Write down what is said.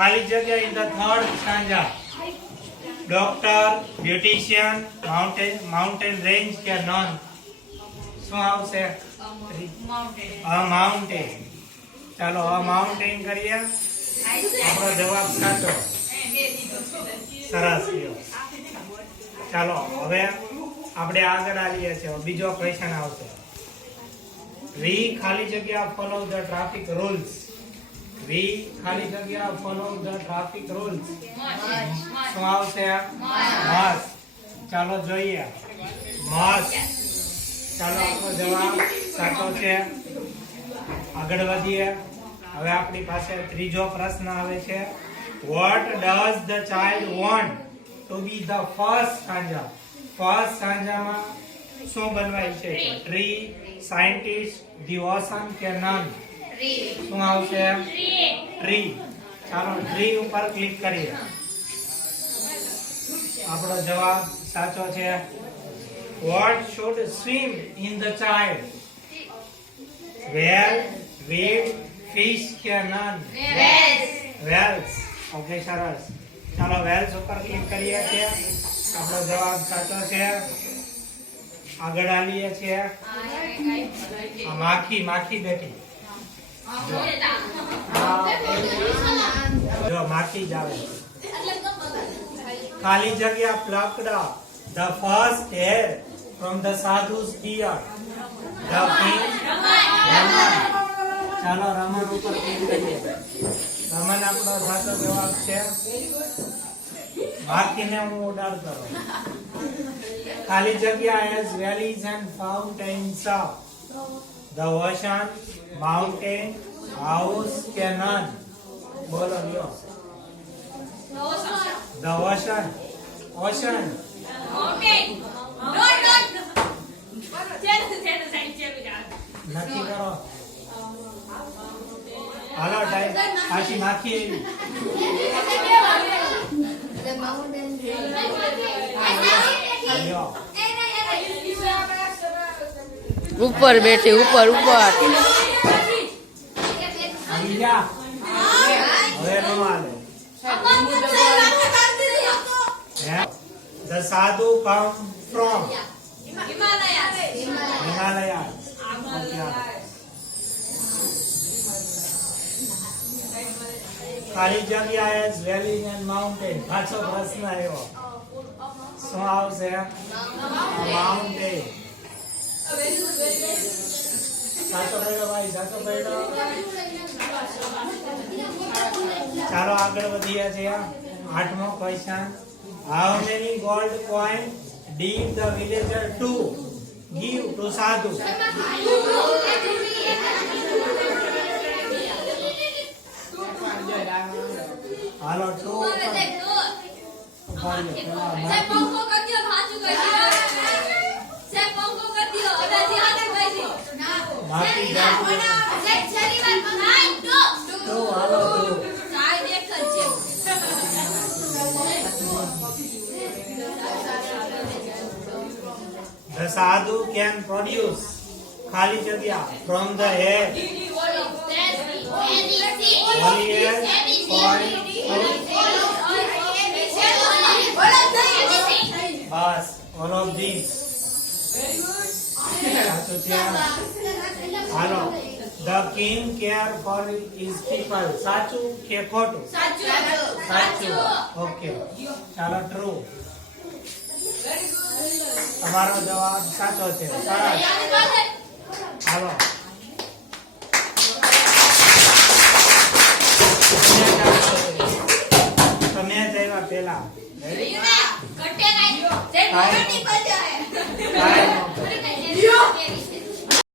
ખાલી જગ્યા in the third સાંજા. Doctor beautician mountain mountain range કે નોન શું આવશે? અ માઉન્ટેન ચાલો અ માઉન્ટેન કરીએ. આપણો જવાબ સાચો. સરસ ચાલો હવે આપણે આગળ આવીએ છીએ. બીજો ક્વેશ્ચન આવશે. રી ખાલી જગ્યા follow the traffic rules we ખાલી જગ્યા ફોલો ધ ટ્રાફિક રૂલ્સ શું આવશે? મસ્ત ચાલો જોઈએ. મસ્ત ચાલો આપણો જવાબ સાચો છે. આગળ વધીએ. હવે આપણી પાસે ત્રીજો પ્રશ્ન આવે છે. What does the child want to be the first સાંજા? First સાંજામાં શું બનવાય છે? ટ્રી સાયન્ટિસ્ટ ધી ઓસન કે નન શું આવશે ટ્રી. ચાલો ટ્રી ઉપર ક્લિક કરીએ. આપણો જવાબ સાચો છે. What should swim in the child whale weed fish કે નન વેલ્સ ઓકે સરસ. ચાલો વેલ્સ ઉપર ક્લિક કરીએ છીએ. આપણો જવાબ સાચો છે. આગળ આવીએ છીએ. આ માખી માખી બેઠી ખાલી જગ્યા plucked the first hair from the sadhu's ear the ચાલો રમન ઉપર ક્લિક કરીએ રમન આપણો સાચો જવાબ છે. બાકીને હું ઉડાડ કરો. ખાલી જગ્યા as valleys and fountains the ocean mountain house કે નન બોલો લ્યો. ધ ઓશન ઓશન નક્કી કરો. હાલો ટાઈમ પાછી નાખી એવી. લ્યો. ઉપર બેઠી, ઉપર ઉપર. આવી જા હવે નો હાલે હે? ધ સાધુ કમ ફ્રોમ હિમાલયા ખાલી જગ્યા એઝ વેલી એન્ડ માઉન્ટેન. પાછો પ્રશ્ન આવ્યો. શું આવશે? માઉન્ટેન. ચાલો આગળ વધ્યા છે આઠમો question how many gold coin did the villager to give to sadhu. હાલો ટુ બાકી ટુ હાલો ટુ The sadhu can produce ખાલી જગ્યા from the head bus all of these hello. The king care for his people. સાચું કે ખોટું? સાચું. ઓકે ચાલો ટ્રુ તમારો જવાબ સાચો છે. સરસ હાલો. તમે જે આવ્યા પેલા Ready? 来。你